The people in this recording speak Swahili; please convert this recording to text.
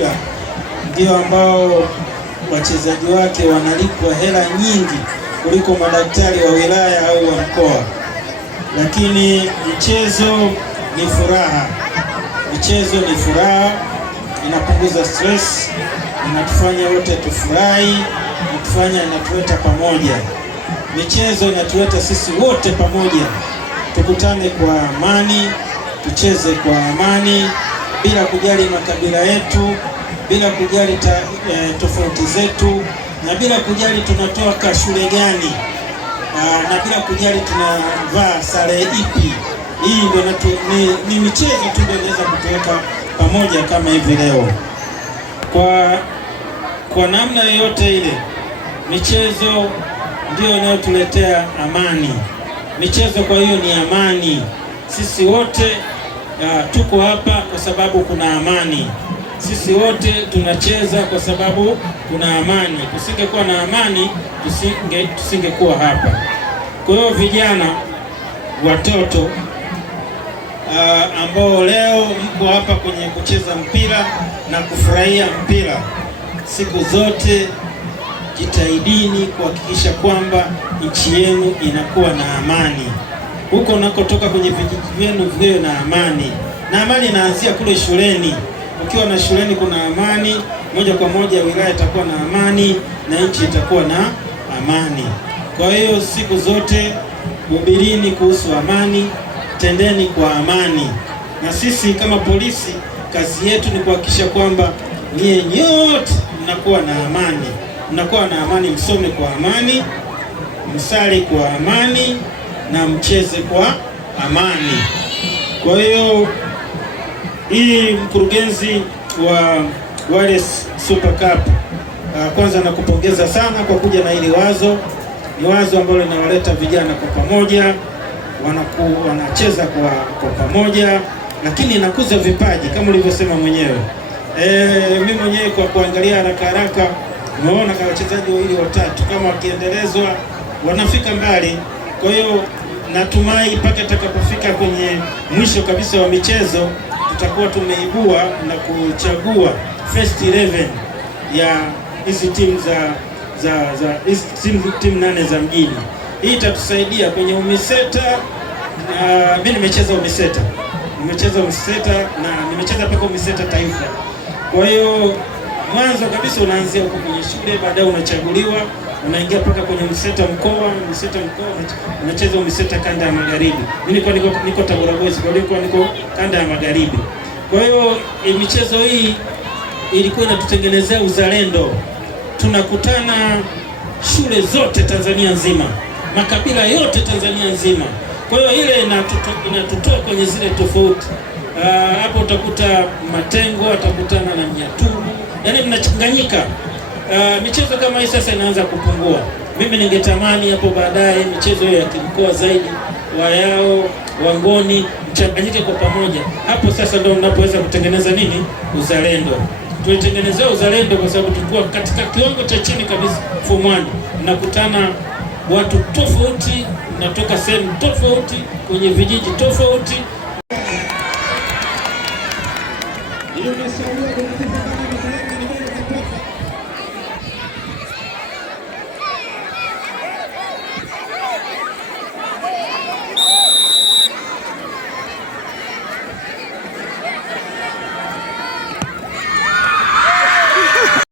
mpira ndio ambao wachezaji wake wanalipwa hela nyingi kuliko madaktari wa wilaya au wa mkoa. Lakini michezo ni furaha. Michezo ni furaha, inapunguza stress, inatufanya wote tufurahi, inatuleta pamoja. Michezo inatuleta sisi wote pamoja, tukutane kwa amani, tucheze kwa amani bila kujali makabila yetu, bila kujali tofauti zetu, na bila kujali tunatoka shule gani, na bila kujali tunavaa sare ipi. Hii ndio ni michezo tu ndio inaweza kutuweka pamoja kama hivi leo. Kwa namna yoyote ile, michezo ndio inayotuletea amani. Michezo kwa hiyo ni amani. Sisi wote tuko hapa kwa sababu kuna amani. Sisi wote tunacheza kwa sababu kuna amani. Tusingekuwa na amani, tusingekuwa hapa. Kwa hiyo vijana, watoto ambao leo mko hapa kwenye kucheza mpira na kufurahia mpira, siku zote jitahidini kuhakikisha kwamba nchi yenu inakuwa na amani. Huko unakotoka kwenye vijiji vyenu viwe na amani, na amani inaanzia kule shuleni. Ukiwa na shuleni kuna amani, moja kwa moja wilaya itakuwa na amani na nchi itakuwa na amani. Kwa hiyo siku zote hubirini kuhusu amani, tendeni kwa amani. Na sisi kama polisi, kazi yetu ni kuhakikisha kwamba nyie nyote mnakuwa na amani. Mnakuwa na amani, msome kwa amani, msali kwa amani, na mcheze kwa amani. Kwa hiyo hii mkurugenzi wa Wireless Super Cup, kwanza nakupongeza sana kwa kuja na hili wazo. Ni wazo ambalo linawaleta vijana kwa pamoja, wanacheza kwa pamoja, lakini inakuza vipaji kama ulivyosema mwenyewe. Mimi mwenyewe kwa kuangalia haraka umeona kama wachezaji wawili watatu kama wakiendelezwa wanafika mbali. Kwa hiyo natumai mpaka tutakapofika kwenye mwisho kabisa wa michezo tutakuwa tumeibua na kuchagua first 11 ya hizi timu timu 8 za mjini. Hii itatusaidia kwenye UMISETA. Mimi nimecheza UMISETA na nimecheza paka UMISETA taifa. Kwa hiyo mwanzo kabisa unaanzia huko kwenye shule, baadaye unachaguliwa, unaingia paka kwenye UMISETA mkoa, unacheza UMISETA kanda ya magharibi. Mimi niko Tabora Boys, kwa hiyo niko kanda ya magharibi. Kwa hiyo michezo hii ilikuwa inatutengenezea uzalendo. Tunakutana shule zote Tanzania nzima, makabila yote Tanzania nzima. Kwa hiyo ile inatutoa kwenye zile tofauti. Hapo utakuta Matengo atakutana na Nyaturu, yaani mnachanganyika. Michezo kama hii sasa inaanza kupungua. Mimi ningetamani hapo baadaye michezo ya kimkoa zaidi, Wayao, Wangoni, mchanganyike kwa pamoja. Hapo sasa ndio mnapoweza kutengeneza nini? Uzalendo. Tulitengenezea uzalendo kwa sababu tulikuwa katika kiwango cha chini kabisa form 1. Mnakutana watu tofauti, mnatoka sehemu tofauti, kwenye vijiji tofauti,